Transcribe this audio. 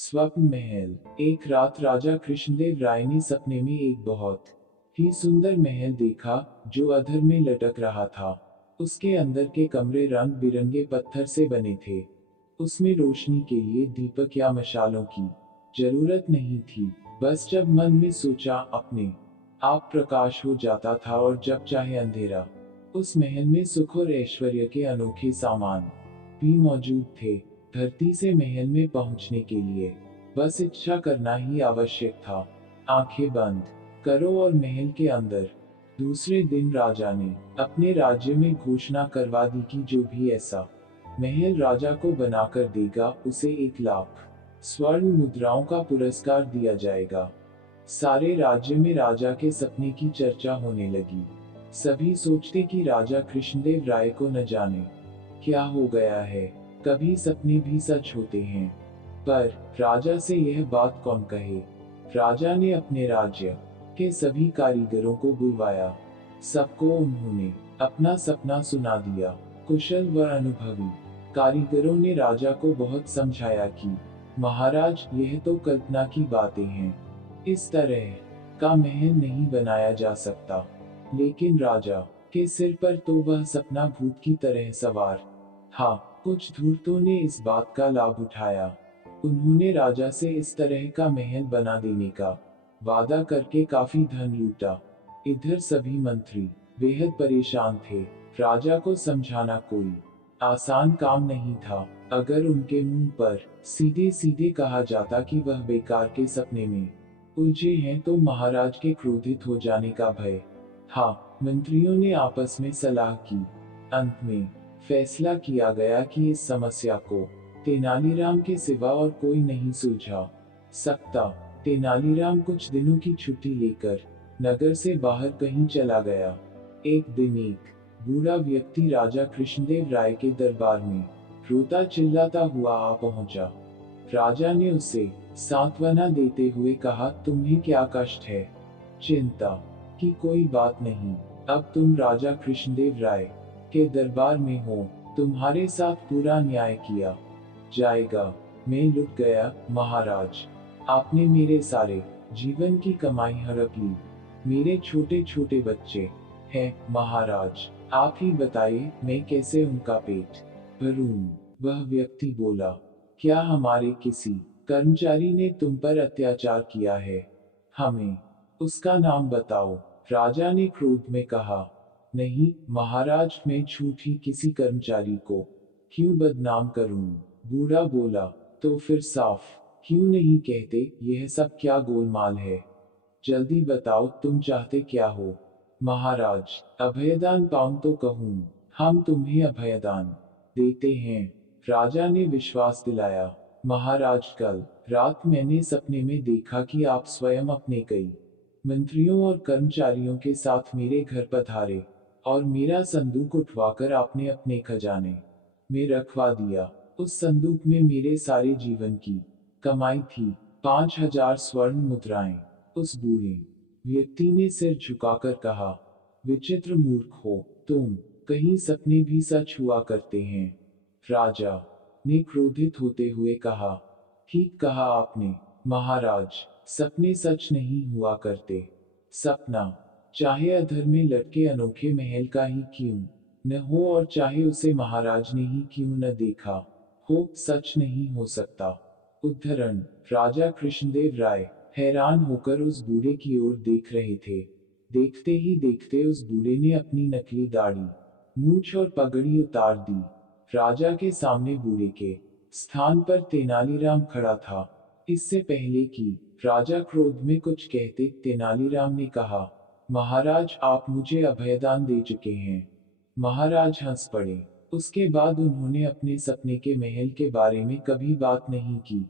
स्वप्न महल। एक रात राजा कृष्णदेव राय ने सपने में एक बहुत ही सुंदर महल देखा जो अधर में लटक रहा था। उसके अंदर के कमरे रंग बिरंगे पत्थर से बने थे। उसमें रोशनी के लिए दीपक या मशालों की जरूरत नहीं थी। बस जब मन में सोचा अपने आप प्रकाश हो जाता था और जब चाहे अंधेरा। उस महल में सुख और ऐश्वर्य के अनोखे सामान भी मौजूद थे। धरती से महल में पहुंचने के लिए बस इच्छा करना ही आवश्यक था। आंखें बंद करो और महल के अंदर। दूसरे दिन राजा ने अपने राज्य में घोषणा करवा दी कि जो भी ऐसा महल राजा को बनाकर देगा उसे 1 लाख स्वर्ण मुद्राओं का पुरस्कार दिया जाएगा। सारे राज्य में राजा के सपने की चर्चा होने लगी। सभी सोचते कि राजा कृष्णदेव राय को न जाने क्या हो गया है। कभी सपने भी सच होते हैं, पर राजा से यह बात कौन कहे। राजा ने अपने राज्य के सभी कारीगरों को बुलवाया। सबको उन्होंने अपना सपना सुना दिया। कुशल व अनुभवी कारीगरों ने राजा को बहुत समझाया कि महाराज, यह तो कल्पना की बातें हैं, इस तरह का महल नहीं बनाया जा सकता। लेकिन राजा के सिर पर तो वह सपना भूत की तरह सवार था। कुछ धूर्तों ने इस बात का लाभ उठाया। उन्होंने राजा से इस तरह का महल बना देने का वादा करके काफी धन लूटा। इधर सभी मंत्री बेहद परेशान थे। राजा को समझाना कोई आसान काम नहीं था। अगर उनके मुंह पर सीधे सीधे कहा जाता कि वह बेकार के सपने में उलझे हैं तो महाराज के क्रोधित हो जाने का भय था। मंत्रियों ने आपस में सलाह की। अंत में फैसला किया गया कि इस समस्या को तेनालीराम के सिवा और कोई नहीं सुलझा सकता। तेनालीराम कुछ दिनों की छुट्टी लेकर नगर से बाहर कहीं चला गया। एक दिन एक बूढ़ा व्यक्ति राजा कृष्णदेव राय के दरबार में रोता चिल्लाता हुआ आ पहुंचा। राजा ने उसे सांत्वना देते हुए कहा, तुम्हें क्या कष्ट है? चिंता की कोई बात नहीं। अब तुम राजा कृष्णदेव राय के दरबार में हो। तुम्हारे साथ पूरा न्याय किया जाएगा। मैं लुट गया महाराज। आपने मेरे सारे जीवन की कमाई हड़प ली। मेरे छोटे छोटे बच्चे हैं महाराज। आप ही बताइए मैं कैसे उनका पेट भरूं? वह व्यक्ति बोला, क्या हमारे किसी कर्मचारी ने तुम पर अत्याचार किया है? हमें उसका नाम बताओ। राजा ने क्रोध में कहा, नहीं महाराज, मैं झूठ ही किसी कर्मचारी को क्यों बदनाम करूं? बूढ़ा बोला, तो फिर साफ क्यों नहीं कहते? यह सब क्या गोलमाल है? जल्दी बताओ तुम चाहते क्या हो? महाराज, अभयदान पाऊं तो कहूं। हम तुम्हें अभयदान देते हैं। राजा ने विश्वास दिलाया। महाराज, कल रात मैंने सपने में देखा कि आप स्वयं अपने कई मंत्रियों और कर्मचारियों के साथ मेरे घर पधारे और मेरा संदूक उठवाकर आपने अपने खजाने में रखवा दिया। उस संदूक में मेरे सारे जीवन की कमाई थी, 5,000 स्वर्ण मुद्राएं। उस बूढ़े व्यक्ति ने सिर झुकाकर कहा, विचित्र मूर्ख हो तुम, कहीं सपने भी सच हुआ करते हैं? राजा ने क्रोधित होते हुए कहा, ठीक कहा आपने महाराज, सपने सच नहीं हुआ करते। सपना चाहे अधर में लटके अनोखे महल का ही क्यों न हो और चाहे उसे महाराज ने ही क्यों न देखा हो, सच नहीं हो सकता। उद्धरण। राजा कृष्णदेव राय हैरान होकर उस बूढ़े की ओर देख रहे थे। देखते ही देखते उस बूढ़े ने अपनी नकली दाढ़ी, मूंछ और पगड़ी उतार दी। राजा के सामने बूढ़े के स्थान पर तेनालीराम खड़ा था। इससे पहले कि राजा क्रोध में कुछ कहते, तेनालीराम ने कहा, महाराज आप मुझे अभयदान दे चुके हैं। महाराज हंस पड़े। उसके बाद उन्होंने अपने सपने के महल के बारे में कभी बात नहीं की।